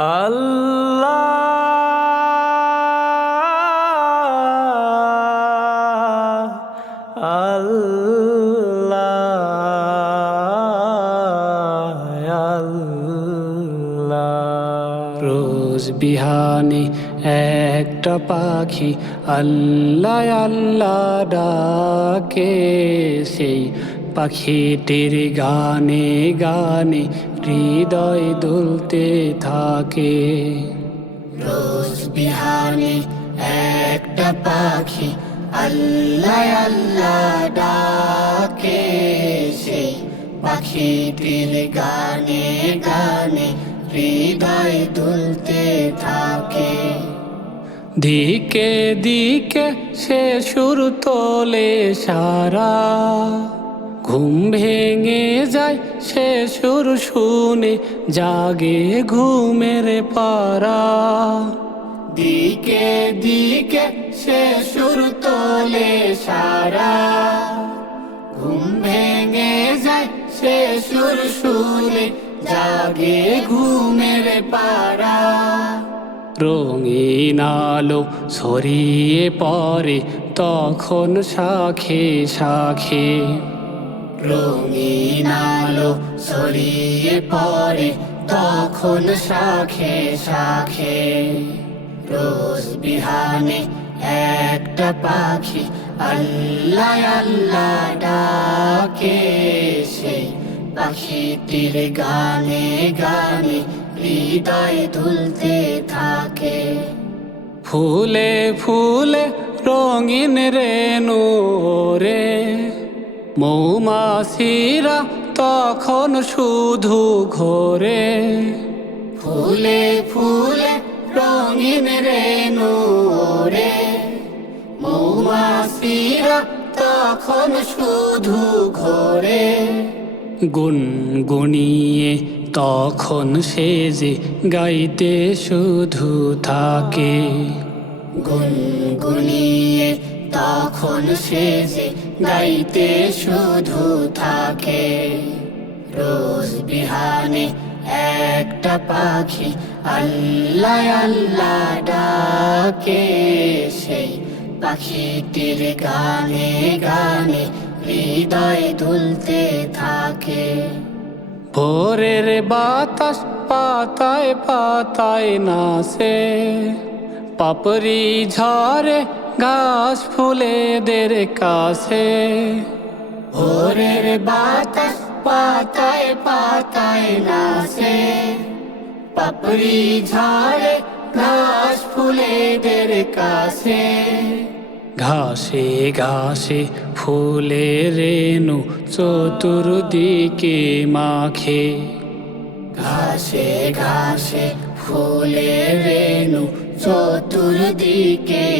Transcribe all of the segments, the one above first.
আল্লাহ আল্লাহ আল্লাহ। রোজ বিহানে একটা পাখি আল্লাহ আল্লাহ ডাকে। সেই পাখিটির গানে গানে হৃদয় দুলতে থাকে। রোজ বিহানে একটা পাখি আল্লাহ আল্লাহ ডাকে। সেই পাখিটির গানে গানে হৃদয় দুলতে থাকে। দিকে দিকে সে সুর তোলে সারা। ঘুম ভেঙে যায় সে সুর শুনে, জাগে ঘুমের পারা দিকে দিকে সে সুর তোলে সারা। ঘুম ভেঙে যায় সে সুর শুনে, জাগে ঘুমের পারা রঙিন আলো ছড়িয়ে পড়ে, তখন শাখে শাখে রঙিন আলো ছড়িয়ে পড়ে, তখন শাখে শাখে। রোজ বিহানে একটা পাখি আল্লাহ আল্লাহ ডাকে সেই পাখিটির গানে গানে হৃদয় দুলতে থাকে। ফুলে ফুলে রঙিন রেণু রে মৌমাছিরা তখন শুধু ঘোরে। ফুলে ফুলে রঙিন রেণু রে মৌমাছিরা তখন শুধু ঘোরে। গুনগুনিয়ে তখন সে যে গাইতে শুধু থাকে। গুনগুনিয়ে তখন সে যে গাইতে শুধু থাকে। রোজ বিহানে একটা পাখি আল্লাহ আল্লাহ ডাকে। সেই পাখিটির গানে গানে হৃদয় দুলতে থাকে। ভোরের বাতাস পাতায় পাতায় নাচে। পাপড়ি ঝরে ঘাস ফুলেদের কাছে। ভোরের বাতাস পাতায় পাতায় নাচে। পাপড়ি ঝরে ঘাস ফুলেদের কাছে। ঘাসে ঘাসে ফুলের রেণু চতুর্দিকে মাখে। ঘাসে ঘাসে ফুলে রেণু চতুর্দিকে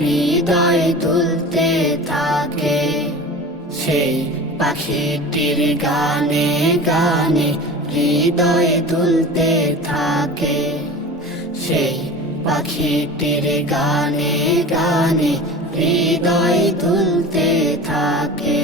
হৃদয় তুলতে থাকে। সেই পাখিটির গানে গানে হৃদয় তুলতে থাকে। সেই পাখিটির গানে গানে হৃদয় তুলতে থাকে।